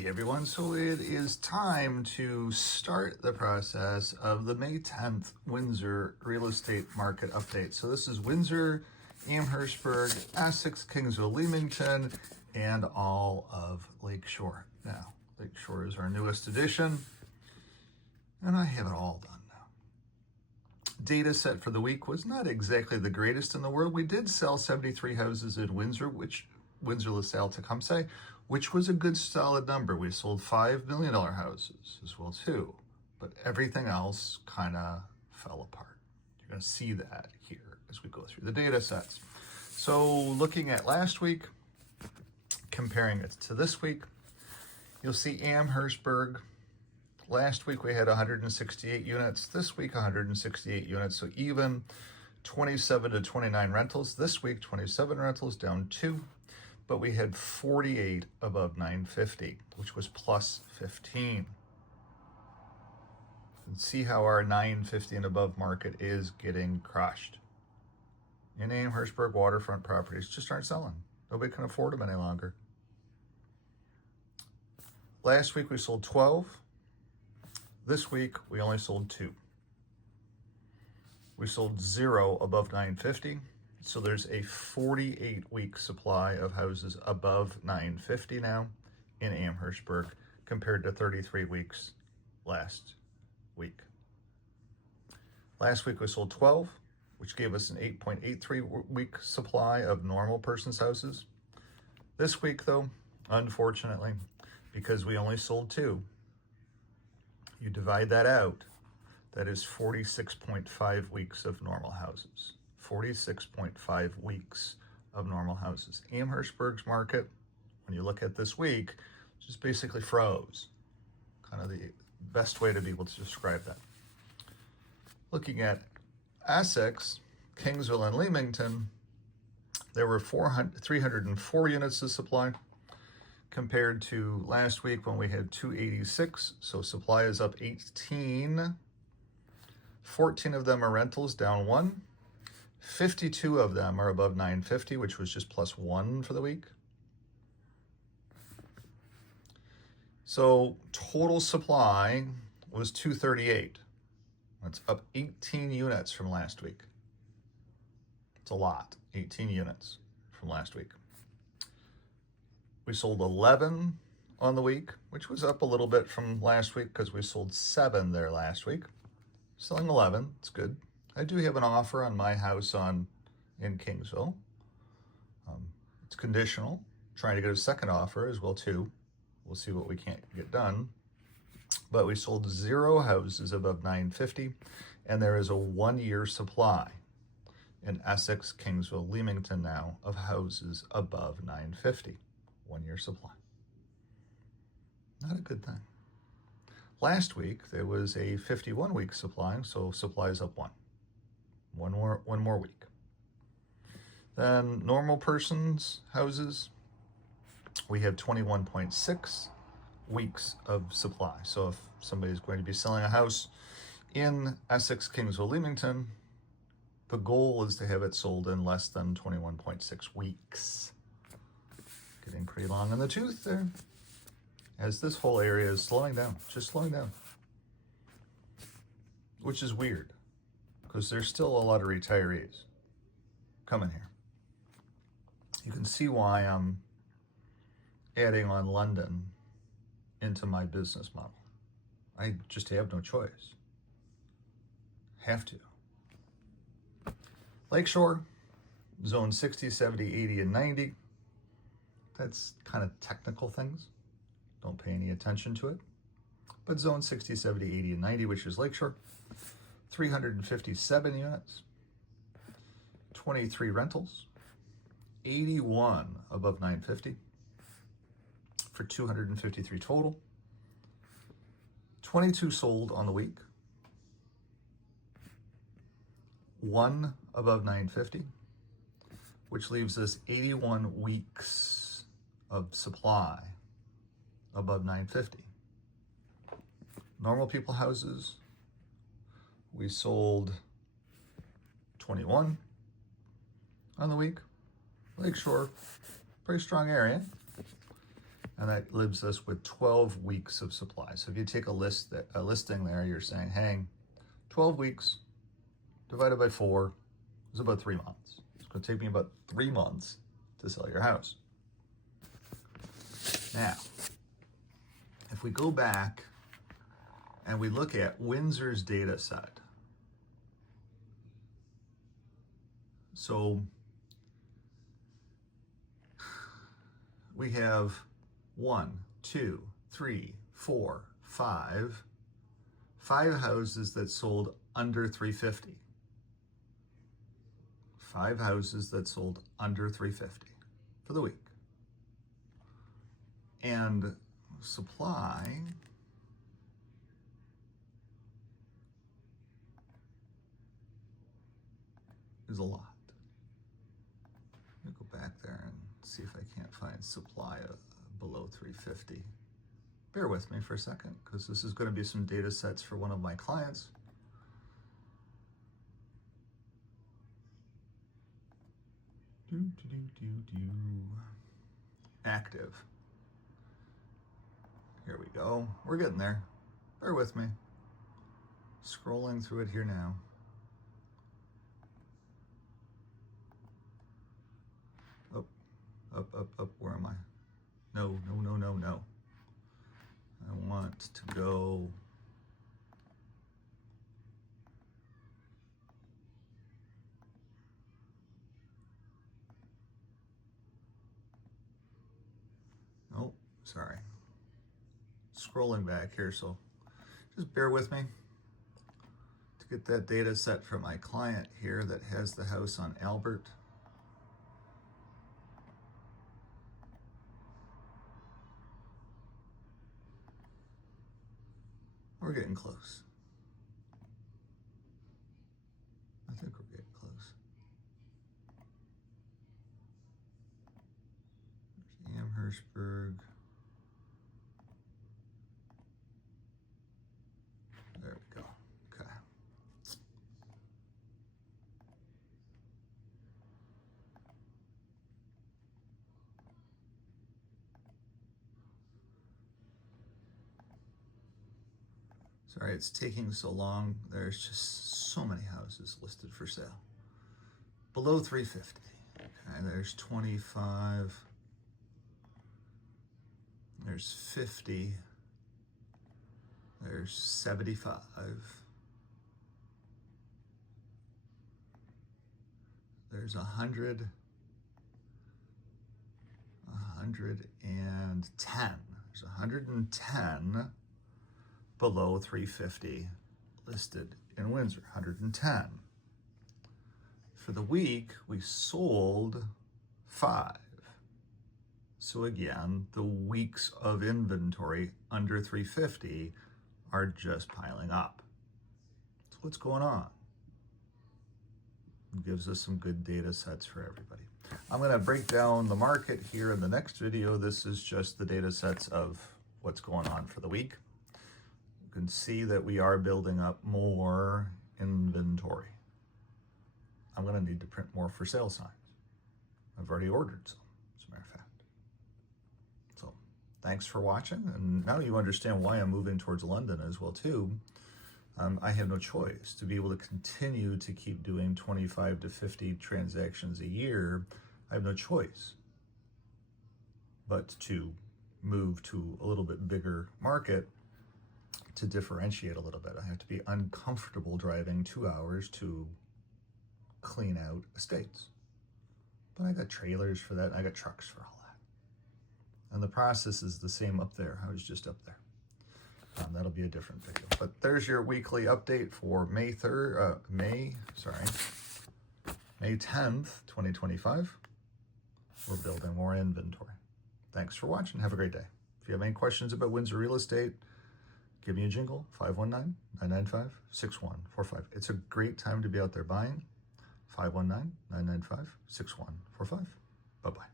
Hey everyone, so it is time to start the process of the May 10th Windsor real estate market update. So this is Windsor, Amherstburg, Essex, Kingsville, Leamington, and all of Lakeshore. Now, Lakeshore is our newest addition, and I have it all done now. Data set for the week was not exactly the greatest in the world. We did sell 73 houses in Windsor, which Windsor LaSalle Tecumseh, which was a good solid number. We sold $5 million houses as well too, but everything else kind of fell apart. You're going to see that here as we go through the data sets. So looking at last week, comparing it to this week, you'll see Amherstburg. Last week we had 168 units. This week 168 units. So even 27 to 29 rentals. This week 27 rentals, down 2. But we had 48 above 950, which was plus 15. And see how our 950 and above market is getting crushed. In Amherstburg, waterfront properties just aren't selling. Nobody can afford them any longer. Last week we sold 12. This week we only sold 2. We sold 0 above 950. So there's a 48-week supply of houses above 950 now in Amherstburg compared to 33 weeks last week. Last week we sold 12, which gave us an 8.83 week supply of normal person's houses. This week though, unfortunately, because we only sold 2, you divide that out, that is 46.5 weeks of normal houses. 46.5 weeks of normal houses. Amherstburg's market, when you look at this week, just basically froze. Kind of the best way to be able to describe that. Looking at Essex, Kingsville, and Leamington, there were 304 units of supply compared to last week when we had 286. So supply is up 18. 14 of them are rentals, down 1. 52 of them are above 950, which was just plus 1 for the week. So total supply was 238. That's up 18 units from last week. It's a lot, 18 units from last week. We sold 11 on the week, which was up a little bit from last week because we sold 7 there last week. Selling 11, it's good. I do have an offer on my house in Kingsville. It's conditional. Trying to get a second offer as well too. We'll see what we can't get done. But we sold 0 houses above 950, and there is a 1-year supply in Essex, Kingsville, Leamington now of houses above 950. 1-year supply. Not a good thing. Last week there was a 51-week supply, so supply is up 1. One more week. Then normal person's houses, we have 21.6 weeks of supply. So if somebody's going to be selling a house in Essex, Kingsville, Leamington, the goal is to have it sold in less than 21.6 weeks. Getting pretty long in the tooth there, as this whole area is slowing down, just slowing down, which is weird, because there's still a lot of retirees coming here. You can see why I'm adding on London into my business model. I just have no choice. Have to. Lakeshore, zone 60, 70, 80, and 90. That's kind of technical things. Don't pay any attention to it. But zone 60, 70, 80, and 90, which is Lakeshore, 357 units, 23 rentals, 81 above 950 for 253 total, 22 sold on the week, 1 above 950, which leaves us 81 weeks of supply above 950. Normal people houses, we sold 21 on the week. Lakeshore, pretty strong area. And that leaves us with 12 weeks of supply. So if you take a listing there, you're saying, hey, 12 weeks divided by 4 is about 3 months. It's going to take me about 3 months to sell your house. Now, if we go back and we look at Windsor's data set, so we have 1, 2, 3, 4, 5 houses that sold under 350. 5 houses that sold under 350 for the week. And supply is a lot. Let me go back there and see if I can't find supply below 350. Bear with me for a second, because this is going to be some data sets for one of my clients. Active. Here we go. We're getting there. Bear with me. Scrolling through it here now. Up. Where am I? No. I want to go. Oh, sorry. Scrolling back here, so just bear with me to get that data set from my client here that has the house on Albert. We're getting close. I think we're getting close. There's Amherstburg. There we go. Okay. Sorry, it's taking so long. There's just so many houses listed for sale. Below 350. Okay, there's 25. There's 50. There's 75. There's 100. 110. There's 110 below 350 listed in Windsor. 110. For the week, we sold 5. So again, the weeks of inventory under 350 are just piling up. So what's going on? It gives us some good data sets for everybody. I'm going to break down the market here in the next video. This is just the data sets of what's going on for the week. You can see that we are building up more inventory. I'm going to need to print more for sale signs. I've already ordered some, as a matter of fact. So thanks for watching. And now you understand why I'm moving towards London as well too. I have no choice. To be able to continue to keep doing 25 to 50 transactions a year, I have no choice but to move to a little bit bigger market to differentiate a little bit. I have to be uncomfortable driving 2 hours to clean out estates. But I got trailers for that, and I got trucks for all that. And the process is the same up there. I was just up there. That'll be a different video. But there's your weekly update for May 10th, 2025. We're building more inventory. Thanks for watching. Have a great day. If you have any questions about Windsor real estate, give me a jingle, 519-995-6145. It's a great time to be out there buying, 519-995-6145. Bye-bye.